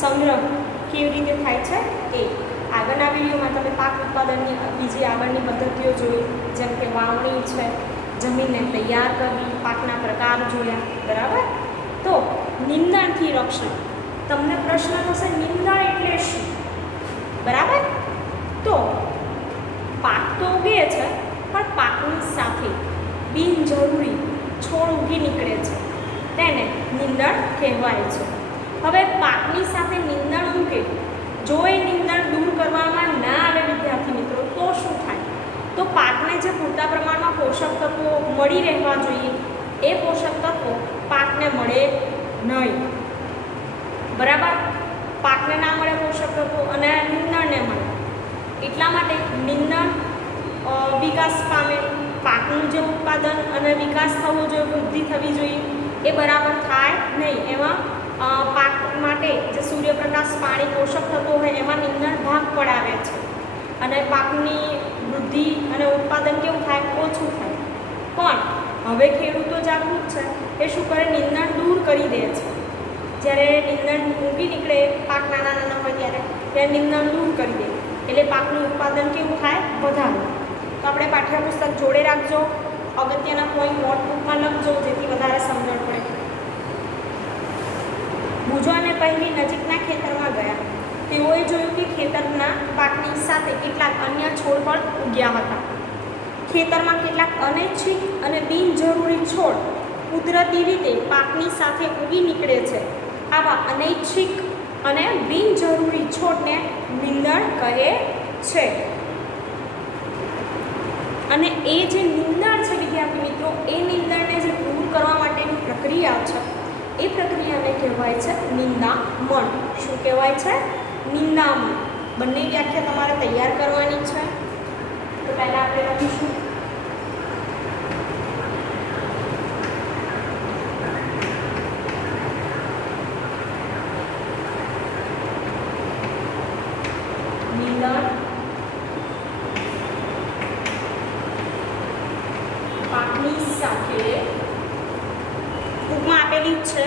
સંગ્રહ કેવી રીતે થાય છે એ. આગળના વિડીયોમાં તમે પાક ઉત્પાદનની બીજી આગળની પદ્ધતિઓ જોઈ, જેમ કે વાવણી છે, જમીનને તૈયાર કરવી, પાકના પ્રકાર જોયા, બરાબર. તો નિંદણથી રક્ષણ, તમને પ્રશ્ન થશે નિંદણ એટલે શું, બરાબર. તો પાક તો ઉગે છે, પણ પાકની સાથે બિનજરૂરી છોડ ઉગી નીકળે છે, તેને નિંદણ કહેવાય છે. હવે પાકની સાથે નિંદણ ઉગે, જો એ નિંદણ દૂર કરવામાં ના આવે વિદ્યાર્થી મિત્રો, તો શું થાય? તો પાકને જે પૂરતા પ્રમાણમાં પોષક તત્વો મળી રહેવા જોઈએ એ પોષક તત્વો પાકને મળે નહીં, બરાબર. પાકને ના મળે પોષક તત્વો અને નિંદણને મળે, એટલા માટે નિંદણ વિકાસ પામે, પાકનું જે ઉત્પાદન અને વિકાસ થવો જોઈએ, વૃદ્ધિ થવી જોઈએ, એ બરાબર થાય નહીં. એમાં પાક માટે જે સૂર્યપ્રકાશ, પાણી, પોષક તત્વો હોય એમાં નિંદણ ભાગ પડાવે છે અને પાકની વૃદ્ધિ અને ઉત્પાદન કેવું થાય? ઓછું થાય. પણ હવે ખેડૂતો જાગૃત છે, એ શું કરે? નિંદણ દૂર કરી દે છે. જ્યારે નિંદણ ઉગી નીકળે, પાક નાના નાના હોય ત્યારે નિંદણ દૂર કરી દે, એટલે પાકનું ઉત્પાદન કેવું થાય? વધારે. તો આપણે પાઠ્યપુસ્તક જોડે રાખજો, અગત્યના પોઈન્ટ નોટબુકમાં લખજો, જેથી વધારે સમજણ પડે. ભુજો અને પહેલી નજીકના ખેતરમાં ગયા. તેઓએ જોયું કે ખેતરના પાકની સાથે કેટલાક અન્ય છોડ પણ ઉગ્યા હતા. ખેતરમાં કેટલાક અનૈચ્છિક અને બિનજરૂરી છોડ કુદરતી રીતે પાકની સાથે ઉગી નીકળે છે. આવા અનૈચ્છિક અને બિનજરૂરી છોડને નિંદણ કહે છે. અને એ જે નિંદણ છે વિદ્યાર્થી મિત્રો, એ નિંદણને જે દૂર કરવા માટેની પ્રક્રિયા છે, એ પ્રક્રિયાને કહેવાય છે નિંદામણ. શું કહેવાય છે? નિંદામણ. બંને વ્યાખ્યા તમારે તૈયાર કરવાની છે. તો પહેલાં આપણે લખીશું નિંદણ પાકની સાથે, બુકમાં આપેલી જ છે,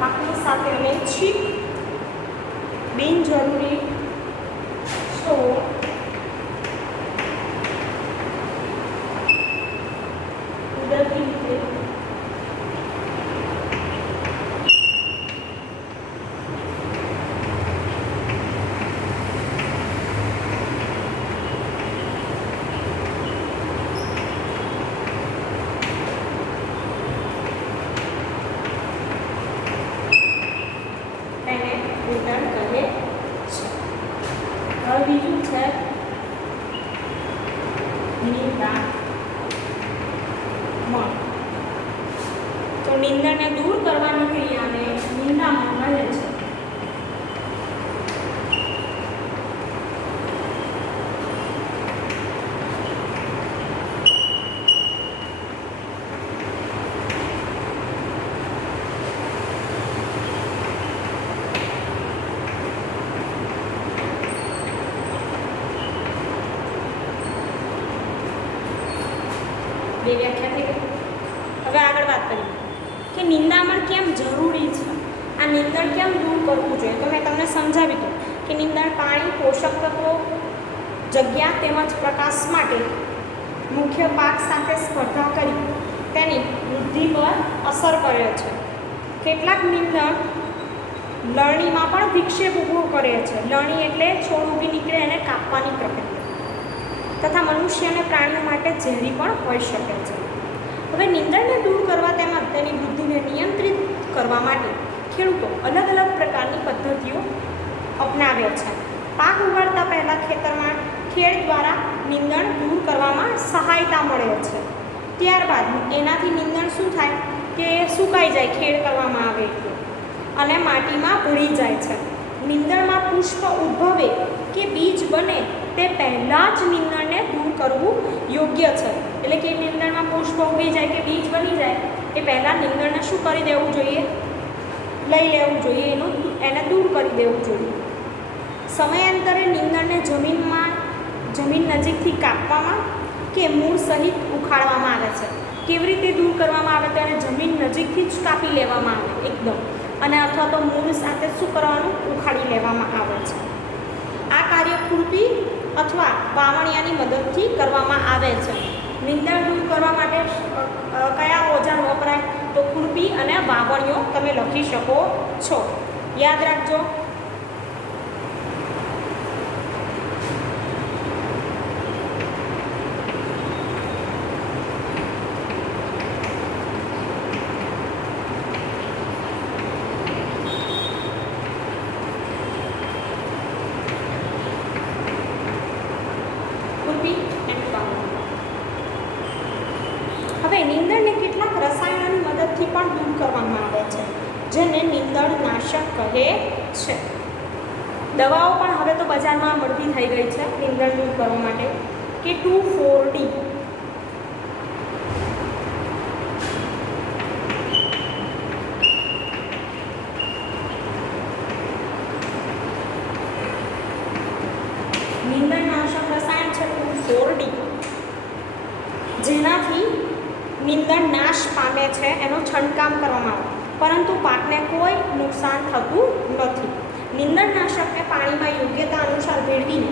પાકની સાથે અનૈચ્છિક બિનજરૂરી છોડ કુદરતી રીતે તેને નિંદણ કહે છે. હવે બીજું છે નિંદામણ. તો નિંદણને દૂર કરવાની ક્રિયાને નિંદામણ કહે છે. બે વ્યાખ્યા થઈ ગઈ. હવે આગળ વાત કરીએ કે નિંદામણ કેમ જરૂરી છે, આ નિંદણ કેમ દૂર કરવું જોઈએ. તો મેં તમને સમજાવી દઉં કે નિંદણ પાણી, પોષક તત્વો, જગ્યા તેમજ પ્રકાશ માટે મુખ્ય પાક સાથે સ્પર્ધા કરી તેની વૃદ્ધિ પર અસર કરે છે. કેટલાક નિંદણ લણણીમાં પણ વિક્ષેપ ઊભો કરે છે. લણણી એટલે છોડ ઉગી નીકળે એને કાપવાની પ્રક્રિયા, તથા મનુષ્ય અને પ્રાણીઓ માટે ઝેરી પણ હોઈ શકે છે. હવે નિંદણને દૂર કરવા તેમજ તેની વૃદ્ધિને નિયંત્રિત કરવા માટે ખેડૂતો અલગ અલગ પ્રકારની પદ્ધતિઓ અપનાવે છે. પાક ઉગાડતા પહેલાં ખેતરમાં ખેડ દ્વારા નિંદણ દૂર કરવામાં સહાયતા મળે છે. ત્યારબાદ એનાથી નિંદણ શું થાય કે સુકાઈ જાય, ખેડ કરવામાં આવે એટલે, અને માટીમાં ભળી જાય છે. નિંદણમાં પુષ્પ ઉદ્ભવે કે બીજ બને તે પહેલાં જ નિંદણને દૂર કરવું યોગ્ય છે. એટલે કે નિંદણમાં પુષ્પ ઉગી જાય કે બીજ બની જાય એ પહેલાં નિંદણને શું કરી દેવું જોઈએ? લઈ લેવું જોઈએ, એને દૂર કરી દેવું જોઈએ. સમયાંતરે નીંદણને જમીન નજીકથી કાપવામાં કે મૂળ સહિત ઉખાડવામાં આવે છે. કેવી રીતે દૂર કરવામાં આવે તો એને જમીન નજીકથી જ કાપી લેવામાં આવે એકદમ, અને અથવા તો મૂળ સાથે શું કરવાનું, ઉખાડી લેવામાં આવે છે. આ કાર્ય ખુરપી અથવા વાવણિયાની મદદથી કરવામાં આવે છે. નીંદણ દૂર કરવા માટે કયા ઓજાર વપરાય તો ખુરપી અને વાવણીઓ તમે લખી શકો છો, યાદ રાખજો. હવે નીંદણને કેટલાક રસાયણોની મદદથી પણ દૂર કરવામાં આવે છે, જેને નીંદણનાશક કહે છે. દવાઓ પણ હવે તો બજારમાં મળતી થઈ ગઈ છે નીંદણ દૂર કરવા માટે, કે 2,4-D. નીંદણનાશક રસાયણ છે 2,4-D, જેનાથી નીંદણ નાશ પામે છે, એનો છંટકાવ કરવામાં આવે, પરંતુ પાકને કોઈ નુકસાન થતું નથી. નીંદણનાશકને પાણીમાં યોગ્યતા અનુસાર ભેળવીને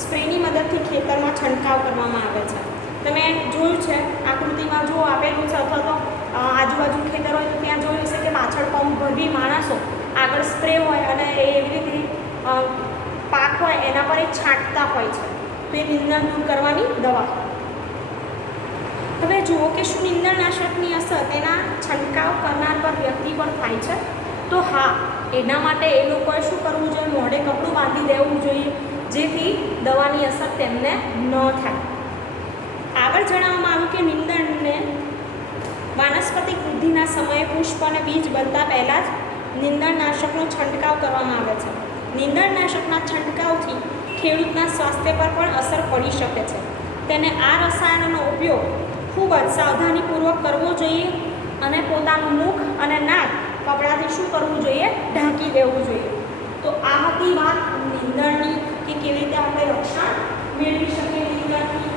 સ્પ્રેની મદદથી ખેતરમાં છંટકાવ કરવામાં આવે છે. તમે જોયું છે આકૃતિમાં જો આપેલું છે, અથવા તો આજુબાજુ ખેતર હોય તો ત્યાં જોયું છે કે પાછળ પંપ ભરી માણસો આગળ સ્પ્રે હોય અને એવી રીતે પાક હોય એના પર એ છાંટતા હોય છે. તો એ નીંદણ દૂર કરવાની દવા. હવે જુઓ કે શું નીંદણનાશકની અસર તેના છંટકાવ કરનાર પર વ્યક્તિ પર થાય છે? તો હા, એના માટે એ લોકોએ શું કરવું જોઈએ, મોઢે કપડું બાંધી દેવું જોઈએ, જેથી દવાની અસર તેમને ન થાય. આગળ જણાવવામાં આવ્યું કે નીંદણને વાનસ્પતિક વૃદ્ધિના સમયે પુષ્પ અને બીજ બનતા પહેલાં જ નીંદણનાશકનો છંટકાવ કરવામાં આવે છે. નીંદણનાશકના છંટકાવથી ખેડૂતના સ્વાસ્થ્ય પર પણ અસર પડી શકે છે. તેને આ રસાયણનો ઉપયોગ ખૂબ જ સાવધાનીપૂર્વક કરવો જોઈએ અને પોતાનું મુખ અને નાક કપડાથી શું કરવું જોઈએ, ઢાંકી દેવું જોઈએ. તો આ હતી વાત નીંદણની, કે કેવી રીતે આપણે રક્ષણ મેળવી શકીએ નીંદણથી.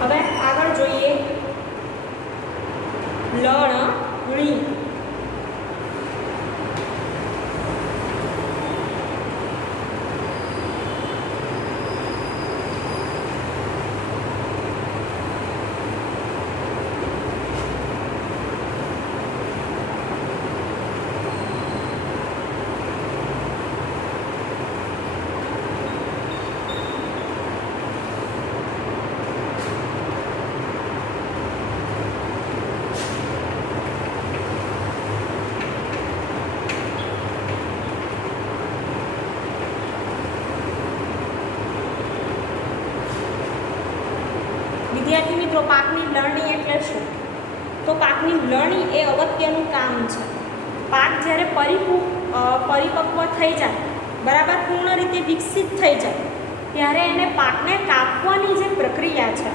હવે આગળ જોઈએ લણણી. વિદ્યાર્થી મિત્રો, પાકની લણણી એટલે શું? તો પાકની લણણી એ અગત્યનું કામ છે. પાક જ્યારે પરિપક્વ થઈ જાય, બરાબર પૂર્ણ રીતે વિકસિત થઈ જાય, ત્યારે એને પાકને કાપવાની જે પ્રક્રિયા છે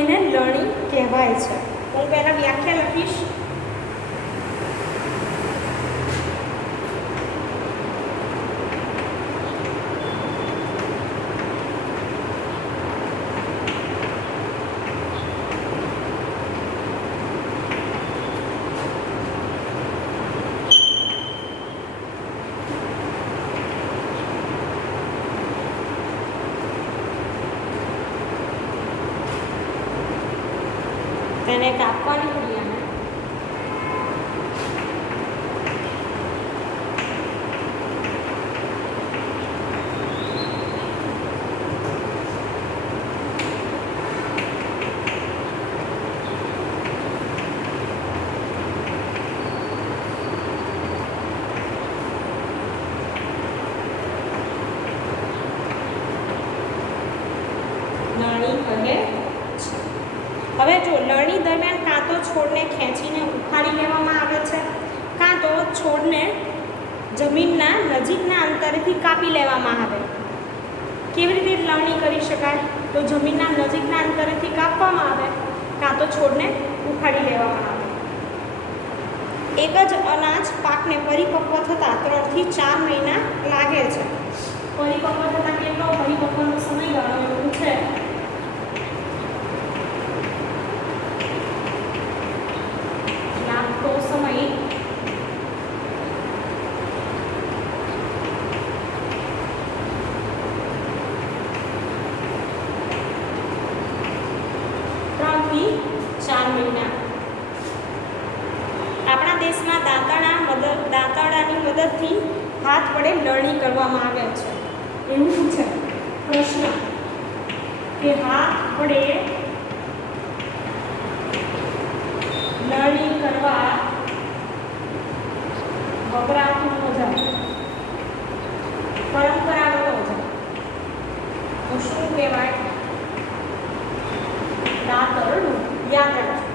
એને લણણી કહેવાય છે. હું પહેલાં વ્યાખ્યા લખીશ. તેને કાપવાની ક્રિયાને લણણી કહે છે. હવે જો લણણી દરમિયાન કાં તો છોડને ખેંચીને ઉખાડી લેવામાં આવે છે, કાં તો છોડને જમીનના નજીકના અંતરેથી કાપી લેવામાં આવે. કેવી રીતે લણણી કરી શકાય? તો જમીનના નજીકના અંતરેથી કાપવામાં આવે, કાં તો છોડને ઉખાડી લેવામાં આવે. એક જ અનાજ પાકને પરિપક્વ થતાં 3 થી 4 મહિના લાગે છે. પરિપક્વ થતાં કેટલો પરિપક્વનો સમયગાળો એવું છે? લાગતો સમય 3 થી 4 મહિના. આપણા દેશમાં દાંતરડાની મદદથી હાથ વડે લણણી કરવામાં આવે છે. એવું છે પ્રશ્ન કે હાથ વડે લણણી કરવા વપરાતું ઓજાર, પરંપરાગત ઓજાર તો શું કહેવાય? દાંતરડું. યાદ રાખો.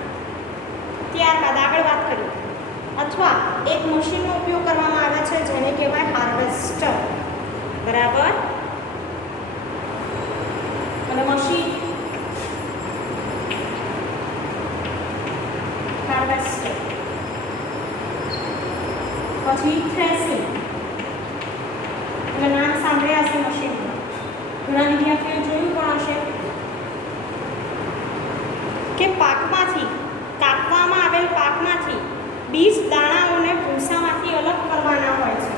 ત્યારબાદ આગળ વાત કરીએ. અથવા એક મશીનનો ઉપયોગ કરવામાં આવે છે જેને કહેવાય હાર્વેસ્ટર. બરાબર. અને મશીન હાર્વેસ્ટર. પછી થ્રેસિંગ. અને નામ સાંભળ્યા હશે મશીનનું. ઘણા વિદ્યાર્થીઓ જોયું પણ હશે કે પાકમાંથી કાપવામાં આવેલ પાકમાંથી બીજ દાણાઓને ભૂસામાંથી અલગ કરવાના હોય છે.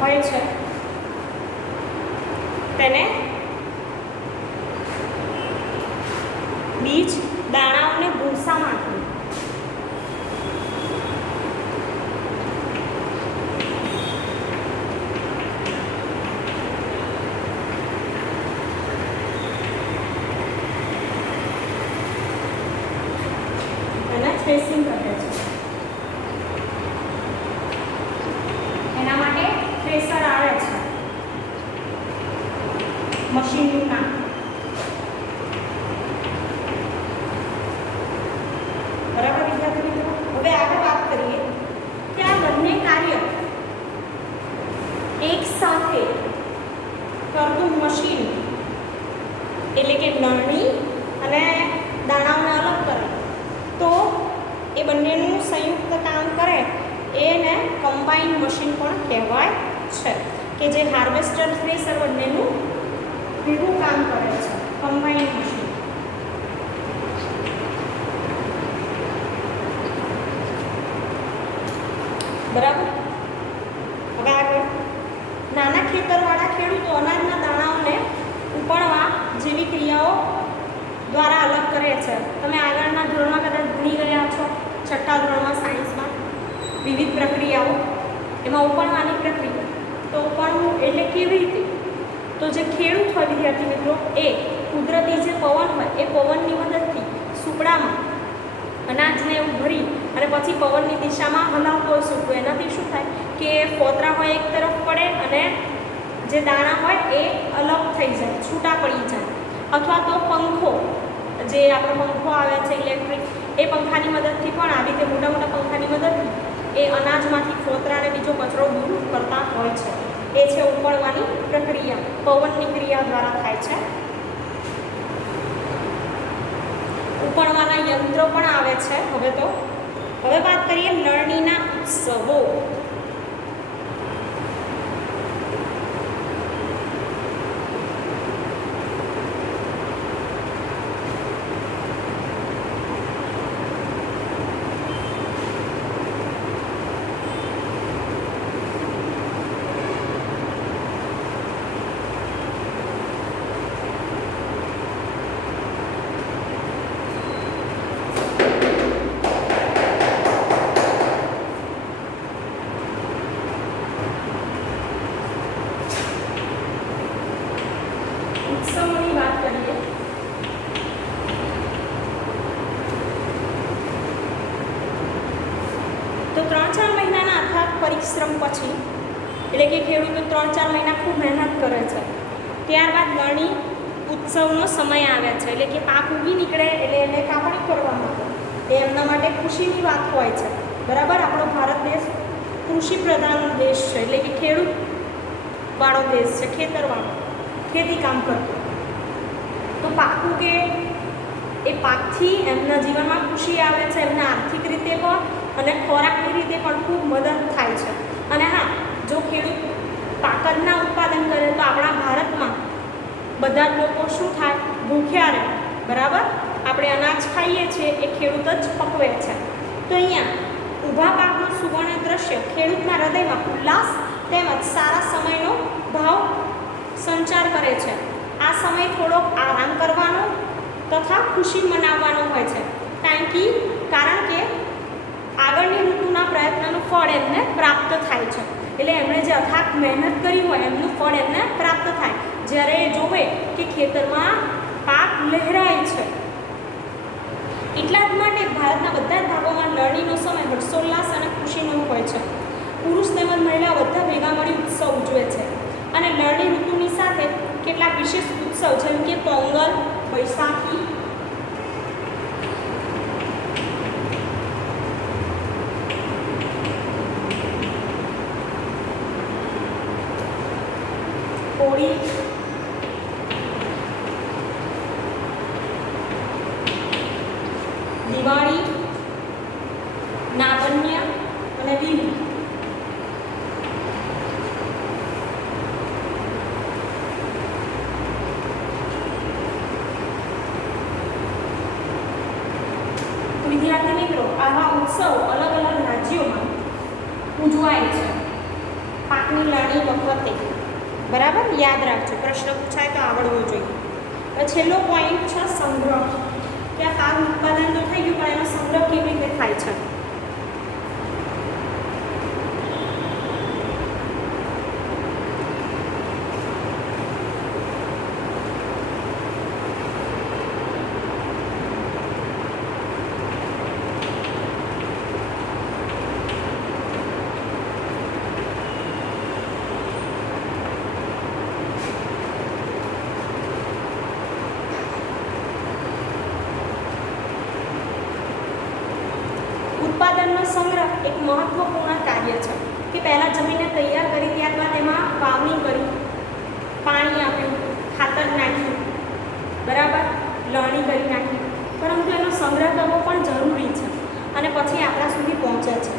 હોય છે તેને બીજ દાણાઓને ભૂસામાંથી એને થ્રેસિંગ કહે છે. એના માટે થ્રેસર આવે છે, મશીનનું નામ. બરાબર વિદ્યાર્થી મિત્રો. હવે આગળ વાત કરીએ કે આ બંને કાર્ય એક સાથે કરતું મશીન એટલે કે લણણી અને દાણાઓને અલગ કરે તો એ બંનેનું સંયુક્ત કામ કરે એને કમ્બાઇન્ડ મશીન પણ કહેવાય છે, કે જે હાર્વેસ્ટર થ્રેસર બંનેનું ભેગું કામ કરે છે. Combined machine. બરાબર. હવે આગળ નાના ખેતરવાળા ખેડૂતો અનાજના દાણાઓને ઉપાડવા જેવી ક્રિયાઓ દ્વારા અલગ કરે છે. તમે આગળના ધોરણમાં કદાચ ભણી ગયા છો, 6ઠ્ઠા ધોરણમાં સાયન્સમાં વિવિધ પ્રક્રિયાઓ. એમાં ઉપાડવાની પ્રક્રિયા. તો ઉપાડવું એટલે કેવી રીતે? તો જે ખેડૂત હોય વિદ્યાર્થી મિત્રો એ કુદરતી જે પવન હોય એ પવનની મદદથી સુપડામાં અનાજને એવું ભરી અને પછી પવનની દિશામાં હલાવતો હોય સૂકવો. એનાથી શું થાય કે ફોતરા હોય એક તરફ પડે અને જે દાણા હોય એ અલગ થઈ જાય, છૂટા પડી જાય. અથવા તો પંખો, જે આપણો પંખો આવે છે ઇલેક્ટ્રિક, એ પંખાની મદદથી પણ આવી રીતે મોટા મોટા પંખાની મદદથી એ અનાજમાંથી ફોતરા અને બીજો કચરો દૂર કરતા હોય છે. એ છે ઉપાડવાની પ્રક્રિયા. પવનની ક્રિયા દ્વારા થાય છે. ઉપાડવાના યંત્રો પણ આવે છે હવે વાત કરીએ લણણીના ઉત્સવો. પરિશ્રમ પછી, એટલે કે ખેડૂતો 3-4 મહિના ખૂબ મહેનત કરે છે, ત્યારબાદ લણણી ઉત્સવનો સમય આવે છે, એટલે કે પાક ઉગી નીકળે એટલે એને કાપણી કરવામાં આવે. એ એમના માટે ખુશીની વાત હોય છે. બરાબર. આપણો ભારત દેશ કૃષિ પ્રધાન દેશ છે, એટલે કે ખેડૂતવાળો દેશ છે, ખેતરવાળો, ખેતી કામ કરતો. તો પાક ઉગે એ પાકથી એમના જીવનમાં ખુશી આવે છે, એમના આર્થિક રીતે પણ અને ખોરાકની રીતે પણ ખૂબ મદદ થાય છે. અને હા, જો ખેડૂત પાક જ ના ઉત્પાદન કરે તો આપણા ભારતમાં બધા જ લોકો શું થાય? ભૂખ્યા રહે. બરાબર. આપણે અનાજ ખાઈએ છીએ એ ખેડૂત જ પકવે છે. તો અહીંયા ઊભા પાકનું સુવર્ણ દ્રશ્ય ખેડૂતના હૃદયમાં ઉલ્લાસ તેમજ સારા સમયનો ભાવ સંચાર કરે છે. આ સમય થોડોક આરામ કરવાનો તથા ખુશી મનાવવાનો હોય છે, કારણ કે આગળની ઋતુના પ્રયત્નનું ફળ એમને પ્રાપ્ત થાય છે. એટલે એમણે જે અથાગ મહેનત કરી હોય એમનું ફળ એમને પ્રાપ્ત થાય જ્યારે એ જોવે કે ખેતરમાં પાક લહેરાય છે. એટલા જ માટે ભારતના બધા જ ભાગોમાં લણણીનો સમય હર્ષોલ્લાસ અને ખુશીનો હોય છે. પુરુષ તેમજ મહિલા બધા ભેગા મળી ઉત્સવ ઉજવે છે. અને લણણી ઋતુની સાથે કેટલાક વિશેષ ઉત્સવ જેમ કે પોંગલ, બૈસાખી, હોળી, દિવાળી, નાગન્ય અને બિહુ વિદ્યાર્થી મિત્રો, આવા ઉત્સવ અલગ અલગ રાજ્યોમાં ઉજવાય છે પાકની લણણી વખતે. બરાબર. યાદ રાખજો, પ્રશ્ન પૂછાય તો આવડવો જોઈએ. હવે છેલ્લો પોઈન્ટ છે સંગ્રહ, કે આ પાક ઉત્પાદન તો થઈ ગયું પણ એનો સંગ્રહ કેવી રીતે થાય છે. ઉત્પાદનનો સંગ્રહ એક મહત્વપૂર્ણ કાર્ય છે કે પહેલાં જમીનને તૈયાર કરી ત્યારબાદ એમાં વાવણી કરી, પાણી આપ્યું, ખાતર નાખ્યું, બરાબર, લણણી કરી નાખી, પરંતુ એનો સંગ્રહ કરવો પણ જરૂરી છે અને પછી આપણા સુધી પહોંચે છે.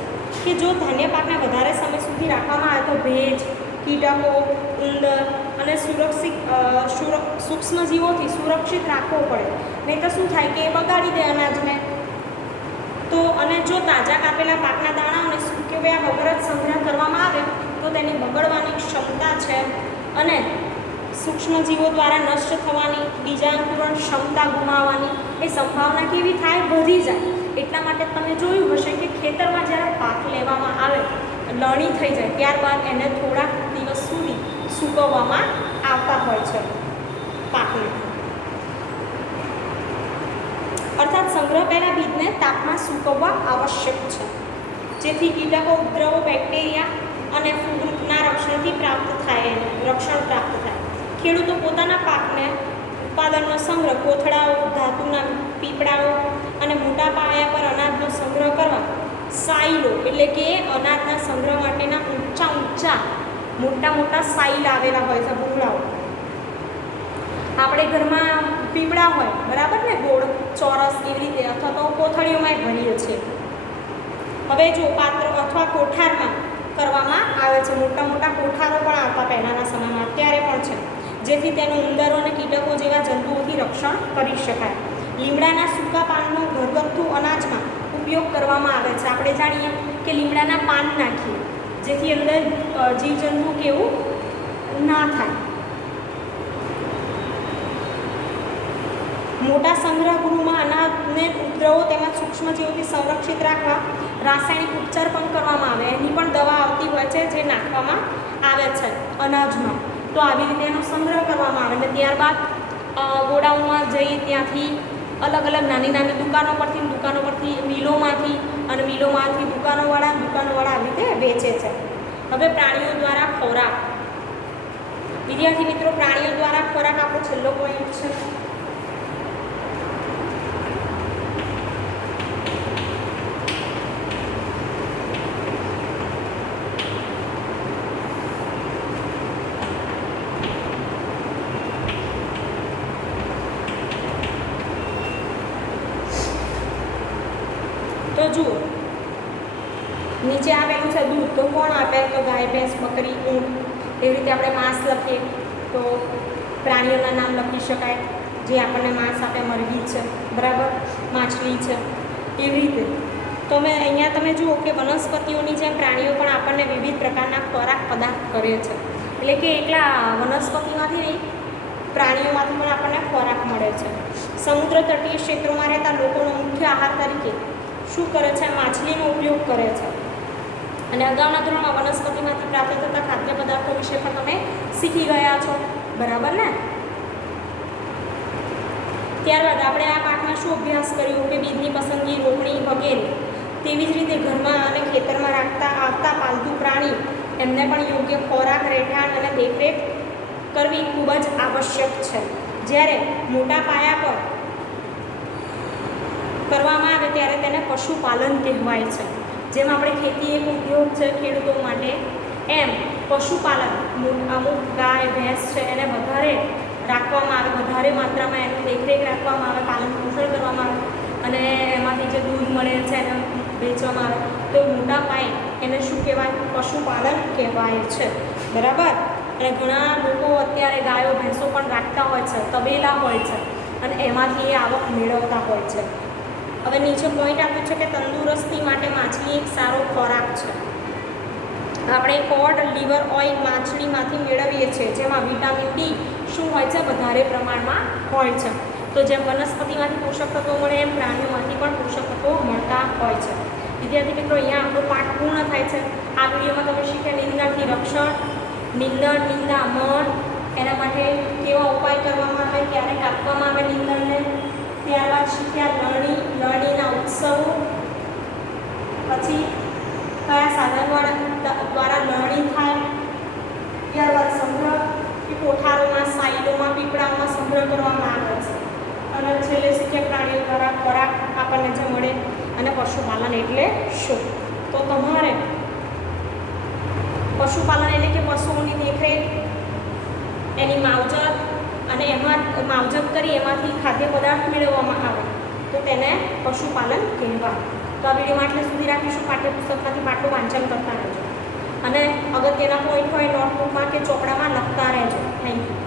કે જો ધાન્ય પાકને વધારે સમય સુધી રાખવામાં આવે તો ભેજ, કીટકો, ઉંદર અને સૂક્ષ્મજીવોથી સુરક્ષિત રાખવો પડે. નહીં તો શું થાય કે એ બગાડી દે અનાજને. તો અને જો તાજા કાપેલા પાકના દાણાઓને સૂકવ્યા વગર જ સંગ્રહ કરવામાં આવે તો તેની બગડવાની ક્ષમતા છે અને સૂક્ષ્મજીવો દ્વારા નષ્ટ થવાની, બીજાંકુરણ ક્ષમતા ગુમાવવાની એ સંભાવના કેવી થાય? વધી જાય. એટલા માટે તમે જોયું હશે કે ખેતરમાં જ્યારે પાક લેવામાં આવે, લણણી થઈ જાય ત્યારબાદ એને થોડાક દિવસ સુધી સૂકવવામાં આવતા હોય છે પાકને. અર્થાત સંગ્રહ પહેલાં બીજને તાપમાં સૂકવવા આવશ્યક છે, જેથી કીટકો, ઉપદ્રવો, બેક્ટેરિયા અને ફૂગના રક્ષણ પ્રાપ્ત થાય. ખેડૂતો પોતાના પાકને ઉત્પાદનનો સંગ્રહ કોથળાઓ, ધાતુના પીપળાઓ અને મોટા પાયા પર અનાજનો સંગ્રહ કરવા સાઈલો, એટલે કે અનાજના સંગ્રહ માટેના ઊંચા મોટા સાઈલ આવેલા હોય છે, ભૂંગળાઓ. આપણે ઘરમાં પીપળા હોય, બરાબર ને, ગોળ, ચોરસ એવી રીતે, અથવા તો કોથળીઓમાં ભરીએ છીએ. હવે જો પાત્ર અથવા કોઠારમાં કરવામાં આવે છે, મોટા કોઠારો પણ આવતા પહેલાંના સમયમાં, અત્યારે પણ છે, જેથી તેનું ઉંદરો અને કીટકો જેવા જંતુઓથી રક્ષણ કરી શકાય. લીમડાના સૂકા પાનનો ઘરગથ્થુ અનાજમાં ઉપયોગ કરવામાં આવે છે. આપણે જાણીએ કે લીમડાના પાન નાખીએ જેથી અંદર જીવજંતુ કેવું ના થાય. મોટા સંગ્રહગૃહમાં અનાજને ઉપદ્રવો તેમજ સૂક્ષ્મજીવોથી સંરક્ષિત રાખવા રાસાયણિક ઉપચાર પણ કરવામાં આવે. એની પણ દવા આવતી હોય છે જે નાખવામાં આવે છે અનાજમાં. તો આવી રીતે એનો સંગ્રહ કરવામાં આવે અને ત્યારબાદ ગોડાઉનમાં જઈ ત્યાંથી અલગ નાની દુકાનો પરથી મિલોમાંથી દુકાનોવાળા આવી રીતે વેચે છે. હવે પ્રાણીઓ દ્વારા ખોરાક. વિદ્યાર્થી મિત્રો, પ્રાણીઓ દ્વારા ખોરાક આપણો છેલ્લો પોઈન્ટ છે. તો જુઓ, નીચે આપેલું છે દૂધ. તો કોણ આપે? તો ગાય, ભેંસ, બકરી, ઊંટ. એવી રીતે આપણે માંસ લખીએ તો પ્રાણીઓના નામ લખી શકાય જે આપણને માંસ આપે. મરઘી છે, બરાબર, માછલી છે, એવી રીતે. તો મેં અહીંયા તમે જુઓ કે વનસ્પતિઓની જેમ પ્રાણીઓ પણ આપણને વિવિધ પ્રકારના ખોરાક પદાર્થ કરે છે. એટલે કે એકલા વનસ્પતિમાંથી નહીં, પ્રાણીઓમાંથી પણ આપણને ખોરાક મળે છે. સમુદ્ર તટીય ક્ષેત્રોમાં રહેતા લોકોનો મુખ્ય આહાર તરીકે શું કરે છે? માછલીનો ઉપયોગ કરે છે. અને અગાઉના ધોરણમાં વનસ્પતિમાંથી પ્રાપ્ત થતા ખાદ્ય પદાર્થો વિશે પણ તમે શીખી ગયા છો, બરાબર ને? ત્યારબાદ આપણે આ પાઠમાં શું અભ્યાસ કર્યો કે બીજની પસંદગી, રોપણી વગેરે. તેવી જ રીતે ઘરમાં અને ખેતરમાં આવતા પાલતુ પ્રાણી એમને પણ યોગ્ય ખોરાક, રહેઠાણ અને દેખરેખ કરવી ખૂબ જ આવશ્યક છે. જ્યારે મોટા પાયા પર કરવામાં આવે ત્યારે તેને પશુપાલન કહેવાય છે. જેમ આપણે ખેતી એક ઉદ્યોગ છે ખેડૂતો માટે, એમ પશુપાલન અમુક ગાય, ભેંસ છે એને વધારે રાખવામાં આવે, વધારે માત્રામાં એની દેખરેખ રાખવામાં આવે, પાલન પોષણ કરવામાં આવે અને એમાંથી જે દૂધ મળે છે એને વેચવામાં આવે. તો મોટા પાયે એને શું કહેવાય? પશુપાલન કહેવાય છે, બરાબર. અને ઘણા લોકો અત્યારે ગાયો, ભેંસો પણ રાખતા હોય છે, તબેલા હોય છે અને એમાંથી એ આવક મેળવતા હોય છે. હવે નીચે પોઈન્ટ આપ્યું છે કે તંદુરસ્તી માટે માછલી એક સારો ખોરાક છે. આપણે કોડ, લીવર ઓઇલ માછલીમાંથી મેળવીએ છીએ, જેમાં વિટામિન ડી શું હોય છે? વધારે પ્રમાણમાં હોય છે. તો જેમ વનસ્પતિમાંથી પોષક તત્વો મળે એમ પ્રાણીઓમાંથી પણ પોષક તત્વો મળતા હોય છે. વિદ્યાર્થી મિત્રો, અહીંયા આપણો પાઠ પૂર્ણ થાય છે. આ વિડીયોમાં તમે શીખ્યા નિંદણથી રક્ષણ, નિંદામણ, એના માટે કેવા ઉપાય કરવામાં આવે, ક્યારે કાપવામાં આવે નિંદણને. ત્યારબાદ શીખ્યા લણણીના ઉત્સવો, પછી કયા સાધન દ્વારા લણણી થાય. ત્યારબાદ સંગ્રહ, કે કોઠારોમાં, સાઈલોમાં, પીપળાઓમાં સંગ્રહ કરવામાં આવે છે. અને છેલ્લે શીખ્યા પ્રાણીઓ દ્વારા ખોરાક આપણને જે મળે. અને પશુપાલન એટલે શું? તો તમારે પશુપાલન એટલે કે પશુઓની દેખરેખ, એની માવજત અને એમાં માવજત કરી એમાંથી ખાદ્ય પદાર્થ મેળવવામાં આવે તો તેને પશુપાલન કહેવાય. તો આ વિડીયોમાં એટલે સુધી રાખીશું. પાઠ્યપુસ્તકમાંથી પાઠનું વાંચન કરતા રહેજો અને અગત્યના પોઈન્ટ હોય નોટબુકમાં કે ચોપડામાં લખતા રહેજો. Thank you.